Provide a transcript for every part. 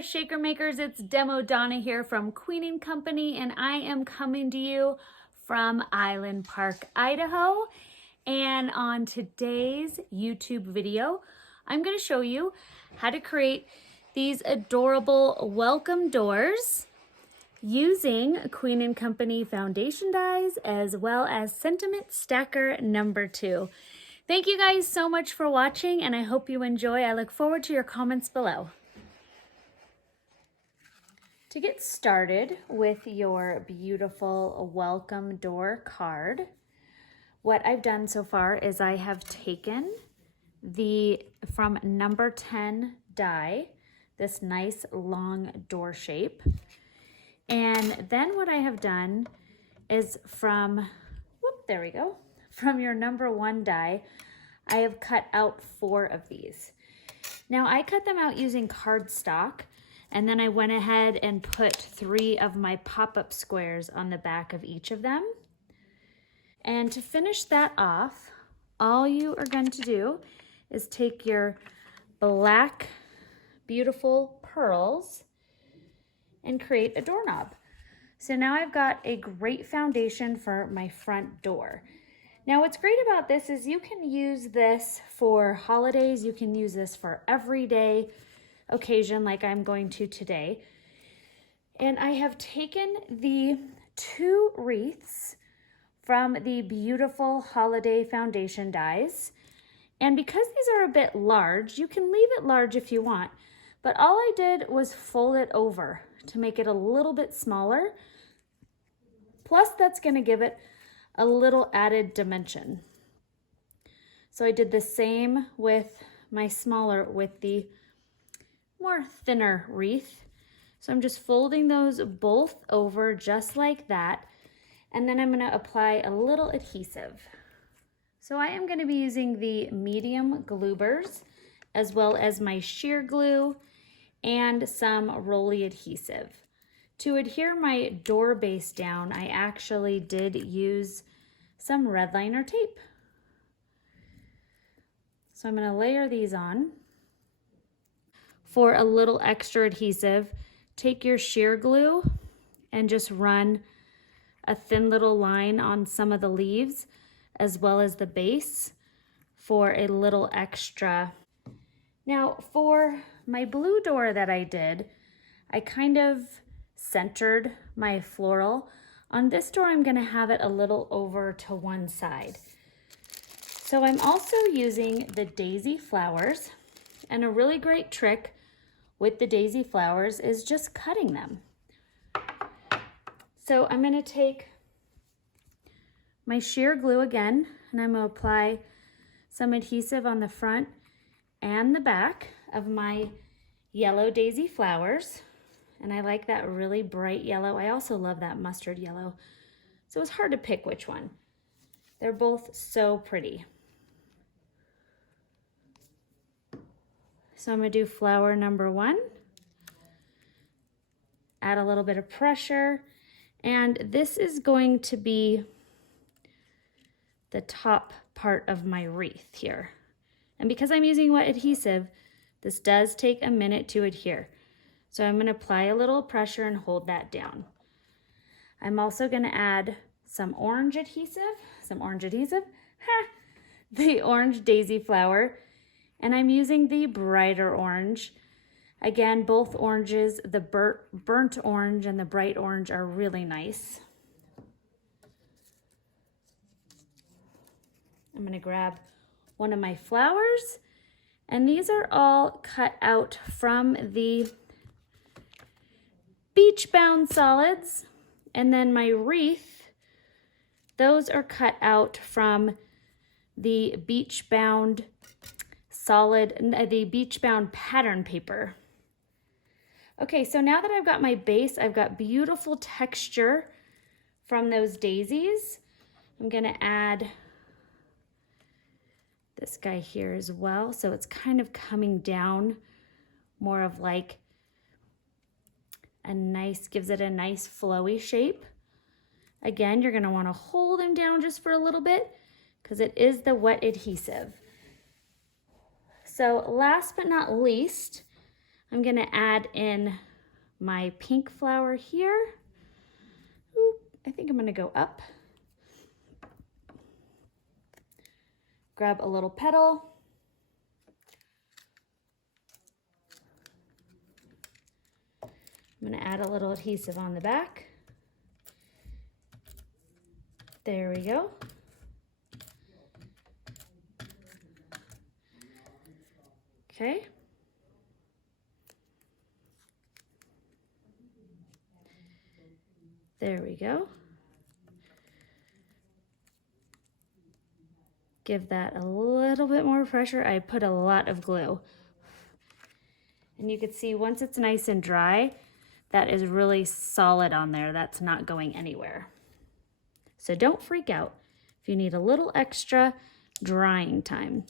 there, Shaker Makers. It's Demo Donna here from Queen & Company, and I am coming to you from Island Park, Idaho. And on today's YouTube video, I'm going to show you how to create these adorable welcome doors using Queen & Company foundation dies as well as Sentiment Stacker number 2. Thank you guys so much for watching, and I hope you enjoy. I look forward to your comments below. To get started with your beautiful welcome door card, what I've done so far is I have taken from number 10 die, this nice long door shape. And then what I have done is from your number 1 die, I have cut out 4 of these. Now I cut them out using cardstock, and then I went ahead and put 3 of my pop-up squares on the back of each of them. And to finish that off, all you are going to do is take your black, beautiful pearls and create a doorknob. So now I've got a great foundation for my front door. Now what's great about this is you can use this for holidays, you can use this for everyday occasion like I'm going to today. And I have taken the 2 wreaths from the beautiful holiday foundation dies. And because these are a bit large, you can leave it large if you want, but all I did was fold it over to make it a little bit smaller. Plus that's gonna give it a little added dimension. So I did the same with my with the more thinner wreath. So I'm just folding those both over just like that. And then I'm going to apply a little adhesive. So I am going to be using the medium gluebers as well as my sheer glue and some rolly adhesive. To adhere my door base down, I actually did use some red liner tape. So I'm going to layer these on. For a little extra adhesive, take your sheer glue and just run a thin little line on some of the leaves as well as the base for a little extra. Now for my blue door that I did, I kind of centered my floral. On this door, I'm going to have it a little over to one side. So I'm also using the daisy flowers, and a really great trick with the daisy flowers is just cutting them. So I'm going to take my sheer glue again, and I'm going to apply some adhesive on the front and the back of my yellow daisy flowers. And I like that really bright yellow. I also love that mustard yellow. So it's hard to pick which one. They're both so pretty. So I'm going to do flower number 1, add a little bit of pressure, and this is going to be the top part of my wreath here. And because I'm using wet adhesive, this does take a minute to adhere. So I'm going to apply a little pressure and hold that down. I'm also going to add some orange adhesive, the orange daisy flower. And I'm using the brighter orange. Again, both oranges, the burnt orange and the bright orange, are really nice. I'm going to grab one of my flowers, and these are all cut out from the beach bound solids. And then my wreath, those are cut out from the beach bound pattern paper. Okay, so now that I've got my base, I've got beautiful texture from those daisies. I'm gonna add this guy here as well. So it's kind of coming down more of like gives it a nice flowy shape. Again, you're gonna wanna hold them down just for a little bit because it is the wet adhesive. So last but not least, I'm gonna add in my pink flower here. Ooh, I think I'm gonna go up. Grab a little petal. I'm gonna add a little adhesive on the back. There we go. Okay. There we go. Give that a little bit more pressure. I put a lot of glue. And you can see once it's nice and dry, that is really solid on there. That's not going anywhere. So don't freak out if you need a little extra drying time.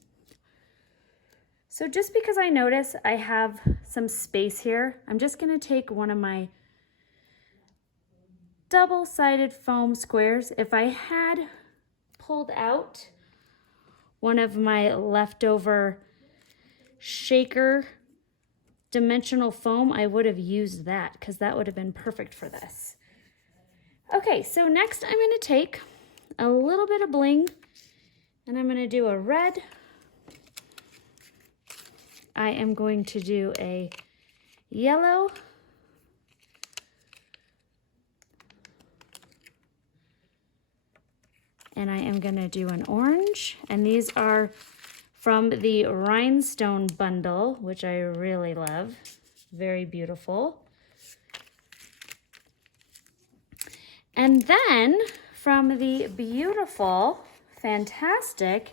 So just because I notice I have some space here, I'm just gonna take one of my double-sided foam squares. If I had pulled out one of my leftover shaker dimensional foam, I would have used that because that would have been perfect for this. Okay, so next I'm gonna take a little bit of bling and I'm gonna do a red. I am going to do a yellow. And I am gonna do an orange. And these are from the rhinestone bundle, which I really love. Very beautiful. And then from the beautiful, fantastic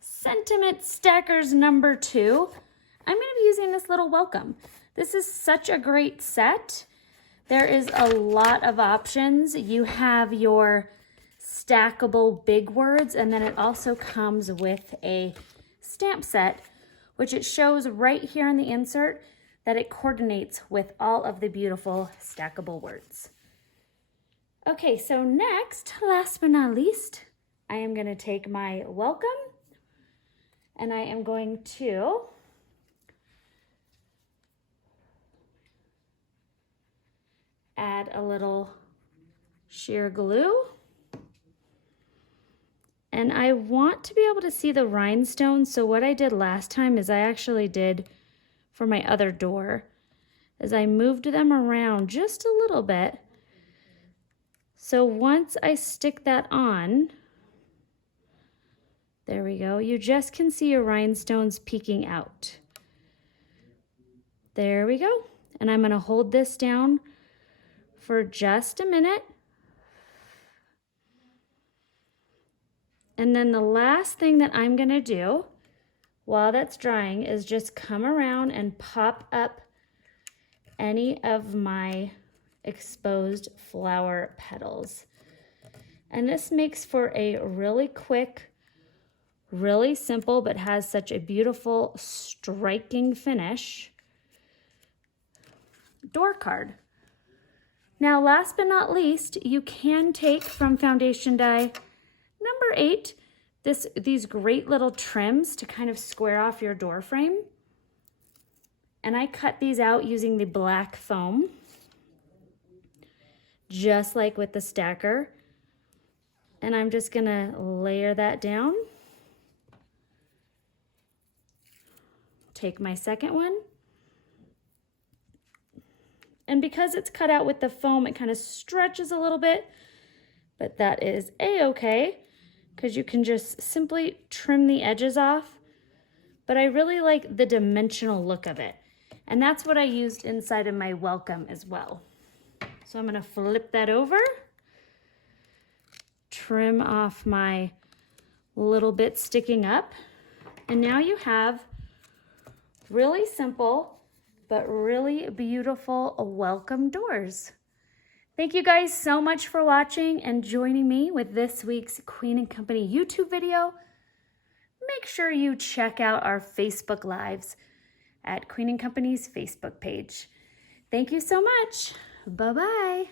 Sentiment Stackers number 2, I'm gonna be using this little welcome. This is such a great set. There is a lot of options. You have your stackable big words, and then it also comes with a stamp set, which it shows right here in the insert that it coordinates with all of the beautiful stackable words. Okay, so next, last but not least, I am going to take my welcome and I am going to add a little sheer glue. And I want to be able to see the rhinestones. So what I did last time is I actually did for my other door is I moved them around just a little bit. So once I stick that on, there we go. You just can see your rhinestones peeking out. There we go. And I'm gonna hold this down for just a minute. And then the last thing that I'm gonna do while that's drying is just come around and pop up any of my exposed flower petals. And this makes for a really quick, really simple, but has such a beautiful, striking finish door card. Now, last but not least, you can take from foundation die number 8, these great little trims to kind of square off your door frame. And I cut these out using the black foam, just like with the stacker. And I'm just gonna layer that down. Take my second one. And because it's cut out with the foam, it kind of stretches a little bit, but that is a-okay, because you can just simply trim the edges off. But I really like the dimensional look of it. And that's what I used inside of my welcome as well. So I'm gonna flip that over, trim off my little bit sticking up, and now you have really simple but really beautiful welcome doors. Thank you guys so much for watching and joining me with this week's Queen & Company YouTube video. Make sure you check out our Facebook Lives at Queen & Company's Facebook page. Thank you so much. Bye-bye.